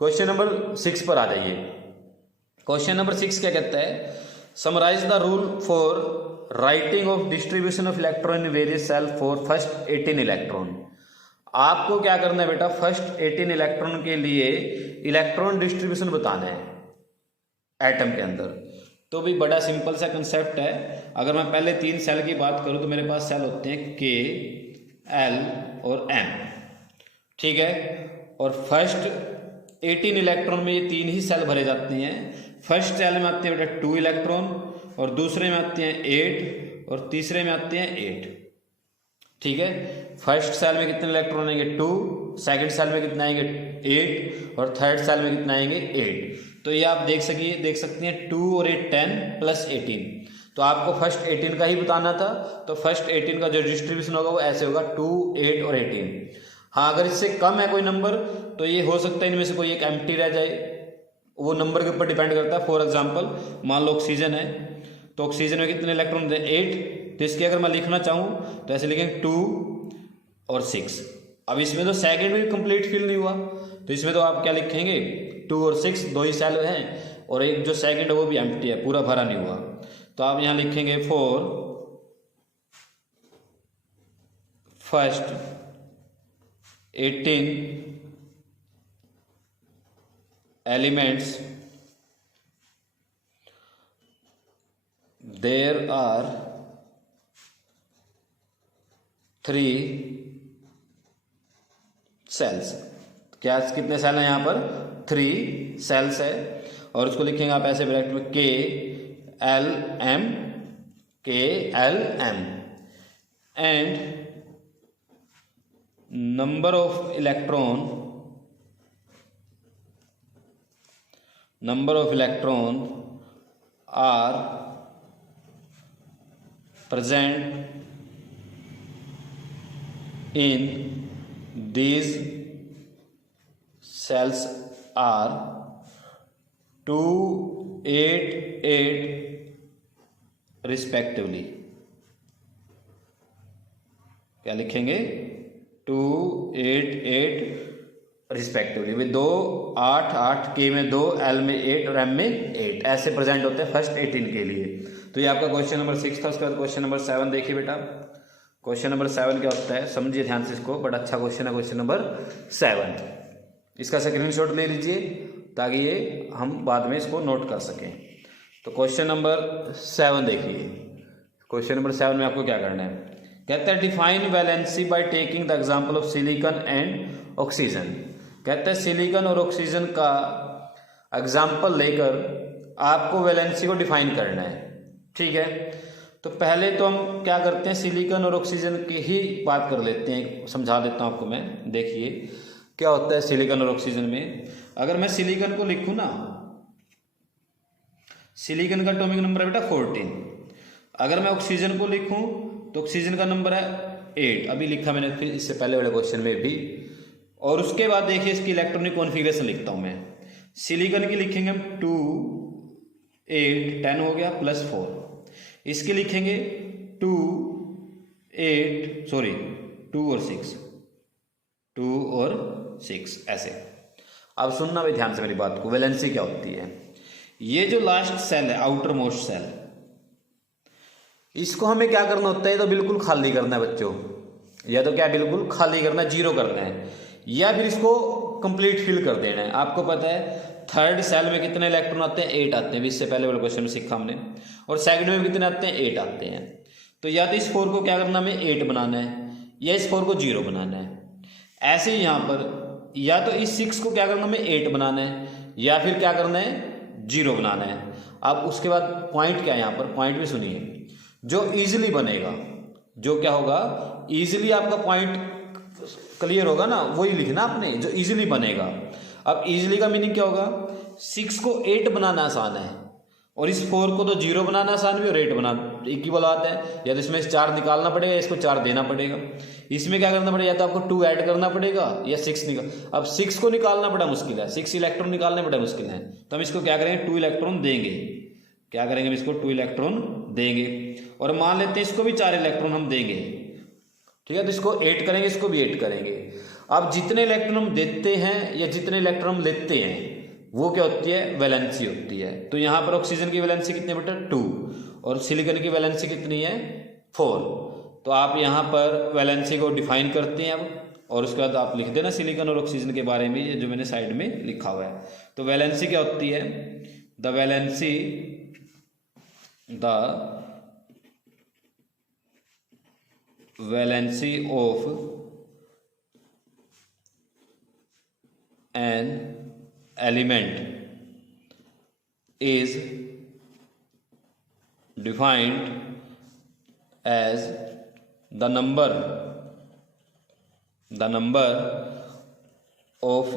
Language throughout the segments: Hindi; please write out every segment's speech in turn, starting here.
क्वेश्चन नंबर 6 पर आ जाइए। क्वेश्चन नंबर 6 क्या कहता है, summarise the rule for writing of distribution of electron in various shell for first 18 electron. आपको क्या करना है बेटा, फर्स्ट 18 इलेक्ट्रॉन के लिए इलेक्ट्रॉन डिस्ट्रीब्यूशन बताना है एटम के अंदर। तो भी बड़ा सिंपल सा कंसेप्ट है। अगर मैं पहले 3 सेल की बात करूं तो मेरे पास सेल होते हैं के, एल और एम, ठीक है। और फर्स्ट 18 इलेक्ट्रॉन में ये 3 ही सेल भरे जाते हैं। फर्स्ट सेल में आते हैं बेटा 2 इलेक्ट्रॉन, और दूसरे में आते हैं 8, और तीसरे में आते हैं 8, ठीक है। फर्स्ट सेल में कितने इलेक्ट्रॉन आएंगे 2, सेकंड सेल में कितने आएंगे 8, और थर्ड सेल में कितने आएंगे 8। तो ये आप देख सकती हैं 2 और 8 10 प्लस 18। तो आपको फर्स्ट 18 का ही बताना था, तो फर्स्ट 18 का जो डिस्ट्रीब्यूशन होगा वो ऐसे होगा 2, 8 और 18। हाँ, अगर इससे कम है कोई नंबर तो ये हो सकता है इनमें से कोई एक एम्प्टी रह जाए, वो नंबर के ऊपर डिपेंड करता है। फॉर एग्जांपल मान लो ऑक्सीजन है, तो ऑक्सीजन में कितने इलेक्ट्रॉन होते हैं 8। तो इसके अगर मैं लिखना चाहूँ तो ऐसे लिखेंगे 2 और 6। अब इसमें तो सेकंड भी कंप्लीट फिल नहीं हुआ, तो इसमें तो आप क्या लिखेंगे 2 और 6 2 ही सेल हैं, और एक जो सेकंड है वो भी एम्प्टी है, पूरा भरा नहीं हुआ। तो आप यहाँ लिखेंगे for first 18 elements there are 3 cells। क्या कितने सेल हैं यहाँ पर 3 सेल्स है, और उसको लिखेंगे आप ऐसे ब्रैकेट में K L M and number of electron are present in these cells are 2, 8, 8 respectively। क्या लिखेंगे 2, 8, 8 रिस्पेक्टिवली। वे 2, 8, 8, के में 2, एल में 8 और एम में 8 ऐसे प्रेजेंट होते हैं फर्स्ट 18 के लिए। तो ये आपका क्वेश्चन नंबर 6 था। उसके बाद क्वेश्चन नंबर 7 देखिए बेटा। क्वेश्चन नंबर 7 क्या होता है, समझिए ध्यान से इसको, बड़ा अच्छा क्वेश्चन है क्वेश्चन नंबर 7। इसका स्क्रीनशॉट ले लीजिए ताकि ये हम बाद में इसको नोट कर सकें। तो क्वेश्चन नंबर 7 देखिए। क्वेश्चन नंबर 7 में आपको क्या करना है, कहता है define valency by taking the example of silicon and oxygen. कहता है सिलिकॉन और ऑक्सीजन का एग्जांपल लेकर आपको वैलेंसी को डिफाइन करना है, ठीक है। तो पहले तो हम क्या करते हैं, सिलिकॉन और ऑक्सीजन की ही बात कर लेते हैं, समझा देता हूं आपको मैं। देखिए क्या होता है सिलिकॉन और ऑक्सीजन में। अगर मैं सिलिकॉन को लिखूं ना, सिलिकॉन का एटॉमिक नंबर है बेटा 14। अगर मैं ऑक्सीजन को लिखूं तो ऑक्सीजन का नंबर है 8, अभी लिखा मैंने फिर इससे पहले वाले क्वेश्चन में भी। और उसके बाद देखिए इसकी इलेक्ट्रॉनिक कॉन्फ़िगरेशन लिखता हूं मैं। सिलिकॉन की लिखेंगे हम 2, 8, 10 हो गया प्लस 4। इसकी लिखेंगे 2 और 6, 2 और 6 ऐसे। अब सुनना भाई ध्यान से मेरी बात को, वैलेंसी क्या होती है। ये जो लास्ट सेल है, आउटर मोस्ट सेल, इसको हमें क्या करना होता है, तो बिल्कुल खाली करना है बच्चों, या तो क्या बिल्कुल खाली करना है, 0 करना है, या फिर इसको कंप्लीट फिल कर देना है। आपको पता है थर्ड सेल में कितने इलेक्ट्रॉन आते हैं 8 आते हैं, इससे पहले वाले क्वेश्चन में सीखा हमने। और सेकंड में कितने आते हैं 8 आते हैं। तो या तो इस 4 को क्या करना हमें 8 बनाना है, या इस 4 को 0 बनाना है। ऐसे ही यहाँ पर या तो इस 6 को क्या करना हमें 8 बनाना है, या फिर क्या करना है 0 बनाना है। अब उसके बाद पॉइंट क्या है यहाँ पर, पॉइंट भी सुनिए। जो इजीली बनेगा, जो क्या होगा इजीली आपका पॉइंट क्लियर होगा ना, वही लिखना आपने जो इजीली बनेगा। अब इजीली का मीनिंग क्या होगा, 6 को 8 बनाना आसान है, और इस 4 को तो 0 बनाना आसान भी और 8 बनाना एक ही वाला आता है। या तो इसमें 4 निकालना पड़ेगा, इसको 4 देना पड़ेगा। इसमें क्या करना पड़ेगा, या तो आपको 2 ऐड करना पड़ेगा या 6 निकाल। अब 6 को निकालना बड़ा मुश्किल है, 6 इलेक्ट्रॉन निकालने बड़ा मुश्किल है। तो हम इसको क्या करेंगे 2 इलेक्ट्रॉन देंगे। क्या करेंगे, इसको 2 इलेक्ट्रॉन देंगे। और मान लेते हैं इसको भी 4 इलेक्ट्रॉन हम देंगे, ठीक है। तो इसको 8 करेंगे, इसको भी 8 करेंगे। अब जितने इलेक्ट्रॉन हम देते हैं या जितने इलेक्ट्रॉन हम लेते हैं वो क्या होती है, वैलेंसी होती है। तो यहाँ पर ऑक्सीजन की वैलेंसी कितनी बेटा 2 और सिलिकॉन की वैलेंसी कितनी है 4। तो आप यहाँ पर वैलेंसी को डिफाइन करते हैं अब, और उसके बाद आप लिख देना सिलिकॉन और ऑक्सीजन के बारे में, ये जो मैंने साइड में लिखा हुआ है। तो वैलेंसी क्या होती है, the valency of an element is defined as the number of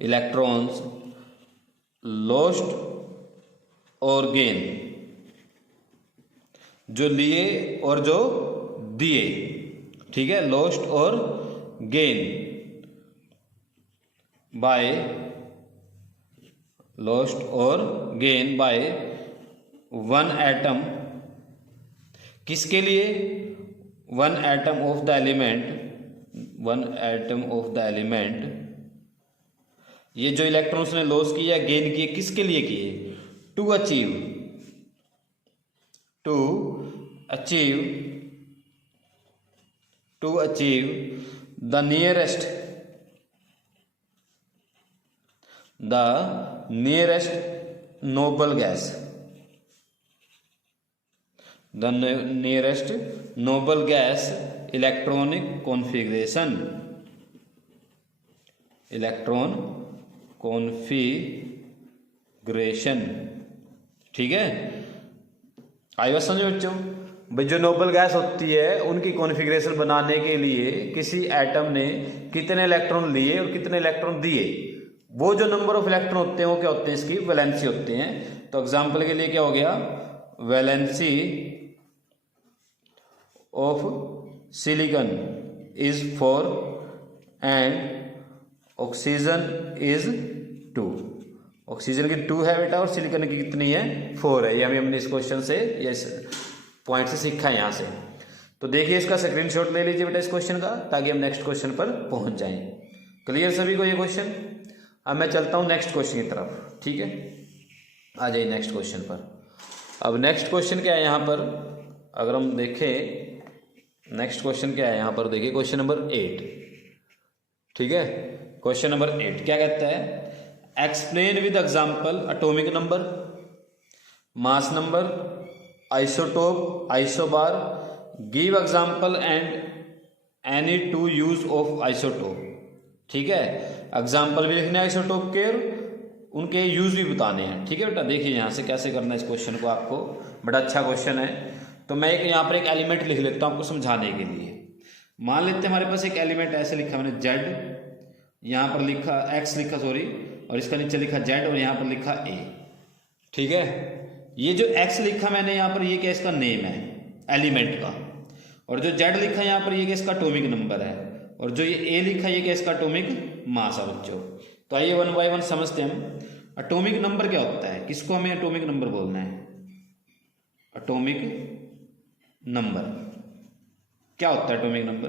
electrons lost और gain, जो लिए और जो दिए, ठीक है, lost और gain by one atom, किसके लिए, one atom of the element, ये जो इलेक्ट्रॉन्स ने लॉस किया गेन किए किसके लिए किए, to achieve the nearest noble gas, the nearest noble gas electron configuration, ठीक है। आई बात समझ बच्चों, भाई जो नोबल गैस होती है उनकी कॉन्फ़िगरेशन बनाने के लिए किसी एटम ने कितने इलेक्ट्रॉन लिए और कितने इलेक्ट्रॉन दिए, वो जो नंबर ऑफ इलेक्ट्रॉन होते हैं वो क्या होते हैं, इसकी वैलेंसी होते हैं। तो एग्जांपल के लिए क्या हो गया, valency of silicon is 4 and oxygen is 2। Oxygen की 2 है बेटा और सिलिकॉन की कितनी है 4 है। ये हमने इस क्वेश्चन से ये पॉइंट से सीखा है यहाँ से। तो देखिए इसका स्क्रीनशॉट ले लीजिए बेटा इस क्वेश्चन का, ताकि हम नेक्स्ट क्वेश्चन पर पहुंच जाएं। क्लियर सभी को ये क्वेश्चन। अब मैं चलता हूँ नेक्स्ट क्वेश्चन की तरफ, ठीक है, आ जाइए नेक्स्ट क्वेश्चन पर। अब नेक्स्ट क्वेश्चन क्या है यहाँ पर, अगर हम देखें नेक्स्ट क्वेश्चन क्या है यहाँ पर, देखिए क्वेश्चन नंबर 8, ठीक है। क्वेश्चन नंबर 8 क्या कहता है, explain with example atomic number, mass number, isotope, isobar, give example and any two use of isotope, ठीक है। एग्जांपल भी लिखने आइसोटोप के, उनके यूज भी बताने हैं, ठीक है बेटा। देखिए यहाँ से कैसे करना है इस क्वेश्चन को, आपको बड़ा अच्छा क्वेश्चन है। तो मैं यहाँ पर एक एलिमेंट लिख लेता हूँ आपको समझाने के लिए। मान लेते हैं हमारे पास एक एलिमेंट ऐसे लिखा मैंने Z, यहाँ पर लिखा X लिखा सॉरी, और इसका नीचे लिखा Z और यहाँ पर लिखा A, ठीक है। ये जो X लिखा मैंने यहाँ पर, ये क्या इसका नेम है एलिमेंट का, और जो Z लिखा यहाँ पर ये क्या इसका एटॉमिक नंबर है, और जो ये A लिखा ये क्या इसका एटॉमिक मास है बच्चों। तो आइए वन बाय वन समझते हैं हम। एटॉमिक नंबर क्या होता है, किसको हमें एटॉमिक नंबर बोलना है, एटॉमिक नंबर क्या होता है एटॉमिक नंबर।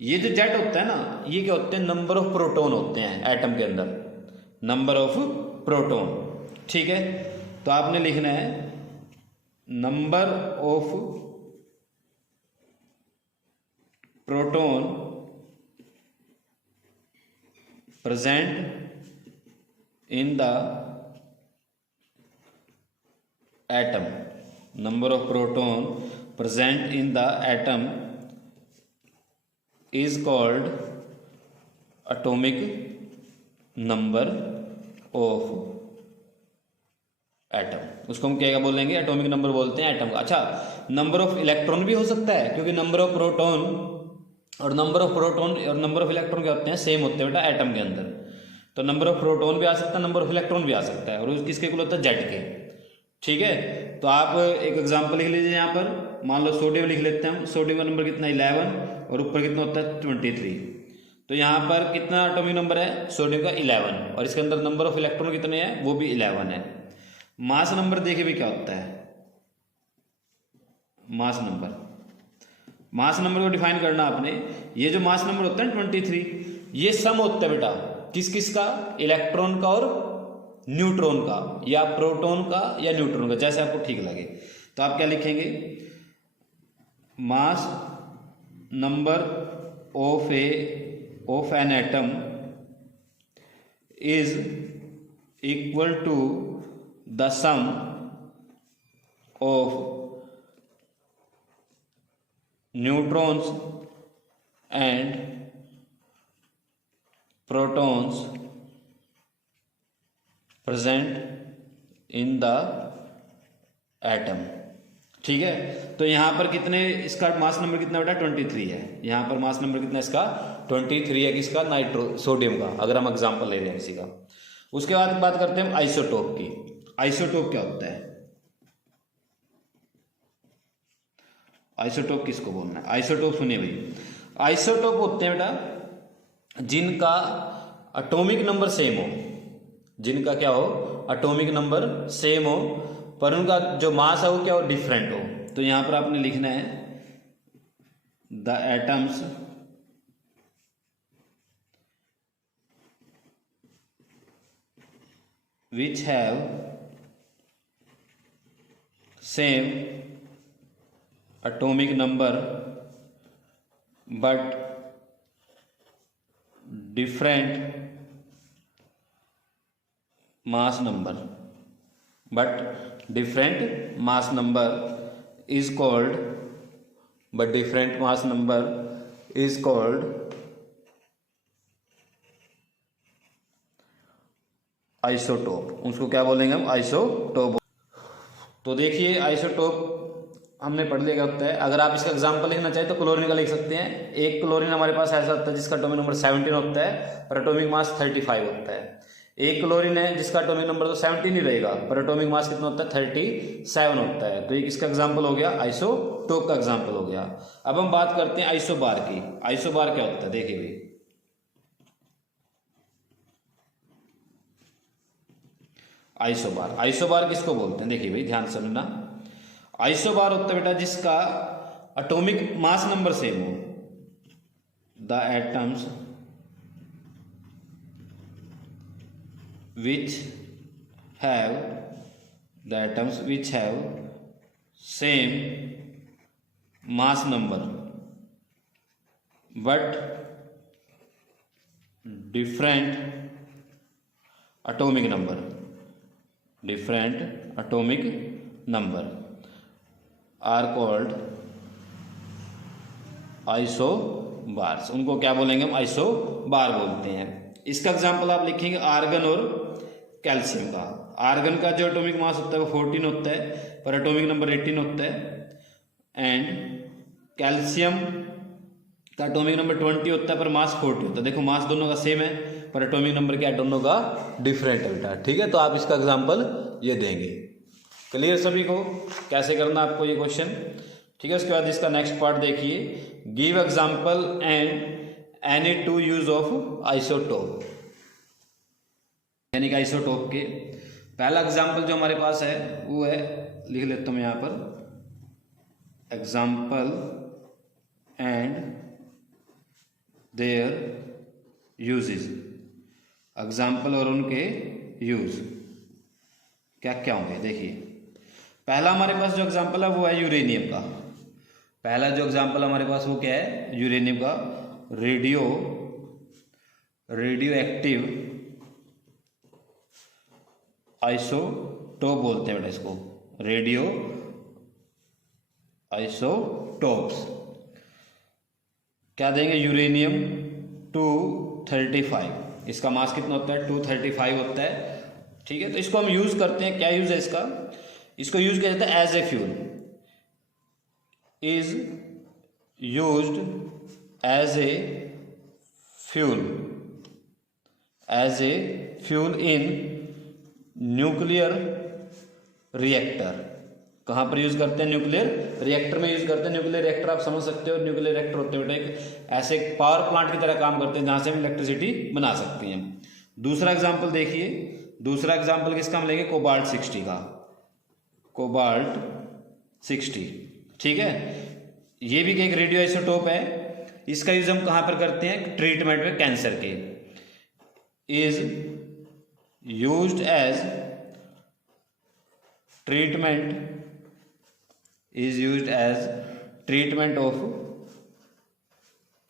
ये जो Z होता है ना, ये क्या होते हैं, नंबर ऑफ प्रोटॉन होते हैं एटम के अंदर, नंबर ऑफ प्रोटॉन, ठीक है। तो आपने लिखना है number of proton present in the atom, number of proton present in the atom is called atomic number of atom। उसको हम क्या बोलेंगे, एटॉमिक नंबर बोलते हैं एटम का। अच्छा, नंबर ऑफ इलेक्ट्रॉन भी हो सकता है, क्योंकि नंबर ऑफ प्रोटॉन और नंबर ऑफ इलेक्ट्रॉन क्या होते हैं, सेम होते हैं बेटा एटम के अंदर। तो नंबर ऑफ प्रोटॉन भी आ सकता है, नंबर ऑफ इलेक्ट्रॉन भी आ सकता है, और किसके इक्वल होता है Z के, ठीक है। तो आप एक एग्जांपल लिख लीजिए यहाँ पर, मान लो सोडियम लिख लेते हैं हम। सोडियम का नंबर कितना 11 और ऊपर कितना होता है 23। तो यहाँ पर कितना एटॉमिक नंबर है सोडियम का 11, और इसके अंदर नंबर ऑफ इलेक्ट्रॉन कितने हैं वो भी 11 है। मास नंबर देखिए भी क्या होता है, मास नंबर मास नंबर को डिफाइन करना आपने। ये जो मास नंबर होता है 23, ये सम होता है बेटा किस किस का, इलेक्ट्रॉन का और न्यूट्रॉन का, या प्रोटॉन का या न्यूट्रॉन का, जैसे आपको ठीक लगे। तो आप क्या लिखेंगे, mass number of an atom is equal to the sum of neutrons and protons present in the atom. ठीक है, तो यहां पर कितने, इसका मास नंबर कितना बेटा 23 है। यहां पर मास नंबर कितना इसका 23 है, किसका, सोडियम का, अगर हम एग्जांपल ले रहे हैं किसी का। उसके बाद बात करते हैं आइसोटोप की। आइसोटोप क्या होता है, आइसोटोप किसको बोलना है। आइसोटोप सुनिए भाई, आइसोटोप होते हैं बेटा जिनका एटॉमिक नंबर सेम हो, जिनका क्या हो, एटॉमिक नंबर सेम हो, पर उनका जो मास है वो क्या हो, डिफरेंट हो। तो यहां पर आपने लिखना है the atoms which have same atomic number but different mass number is called isotope. उसको क्या बोलेंगे हम, आइसोटोप। तो देखिए आइसोटोप हमने पढ़ लिया क्या होता है। अगर आप इसका एग्जांपल लिखना चाहें तो क्लोरीन का लिख सकते हैं। एक क्लोरीन हमारे पास ऐसा होता है जिसका एटॉमिक नंबर 17 होता है पर एटॉमिक मास 35 होता है। एक क्लोरीन है जिसका एटॉमिक नंबर तो 17 ही रहेगा पर एटॉमिक मास कितना होता है 37 होता है। तो ये किसका एग्जांपल हो गया, आइसोटोप का एग्जांपल हो गया। अब हम बात करते हैं आइसोबार की। आइसोबार क्या होता है, देखिए भाई, आइसोबार किसको बोलते हैं, देखिए भाई ध्यान से समझना। आइसोबार होता है बेटा जिसका एटॉमिक मास नंबर सेम हो। The atoms which have same mass number but different atomic number are called isobars. उनको क्या बोलेंगे हम, आइसोबार बोलते हैं। इसका एग्जांपल आप लिखेंगे आर्गन और कैल्शियम का। आर्गन का जो एटॉमिक मास होता है वो 14 होता है पर एटॉमिक नंबर 18 होता है एंड कैल्शियम का एटॉमिक नंबर 20 होता है पर मास 40 होता है। देखो मास दोनों का सेम है पर एटॉमिक नंबर क्या है, दोनों का डिफरेंट है बेटा। ठीक है, तो आप इसका एग्जांपल ये देंगे। क्लियर सभी को कैसे करना आपको ये क्वेश्चन। ठीक है, उसके बाद इसका नेक्स्ट पार्ट देखिए, give example and any two use of isotope. यानी कि आइसोटोप के पहला एग्जांपल जो हमारे पास है वो है, लिख लेता हूं यहां पर, example and there uses. Example और उनके यूज क्या क्या होंगे, देखिए पहला हमारे पास जो एग्जांपल है वो है यूरेनियम का। पहला जो एग्जांपल हमारे पास वो क्या है, यूरेनियम का। रेडियो एक्टिव आइसोटोप बोलते हैं बेटा इसको, रेडियो आइसोटोप्स। क्या देंगे, यूरेनियम 235, इसका मास कितना होता है 235 होता है। ठीक है, तो इसको हम यूज करते हैं, क्या यूज है इसका, इसको यूज किया जाता है as a fuel, is used as a fuel in nuclear reactor. कहां पर यूज करते हैं, न्यूक्लियर रिएक्टर में यूज करते हैं। न्यूक्लियर रिएक्टर आप समझ सकते हो, न्यूक्लियर रिएक्टर होते हैं बेटा ऐसे पावर प्लांट की तरह काम करते हैं जहां से हम इलेक्ट्रिसिटी बना सकते हैं। दूसरा एग्जांपल देखिए, दूसरा एग्जांपल किसका हम लेंगे, कोबाल्ट 60 का, कोबाल्ट 60। ठीक है, ये भी एक रेडियो आइसोटोप है। इसका यूज हम कहां पर करते हैं? ट्रीटमेंट में कैंसर के। Is used as treatment of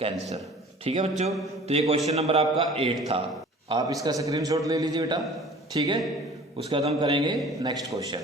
cancer. ठीक है बच्चों, तो ये क्वेश्चन नंबर आपका 8 था। आप इसका स्क्रीनशॉट ले लीजिए बेटा, ठीक है। उसके बाद हम करेंगे नेक्स्ट क्वेश्चन।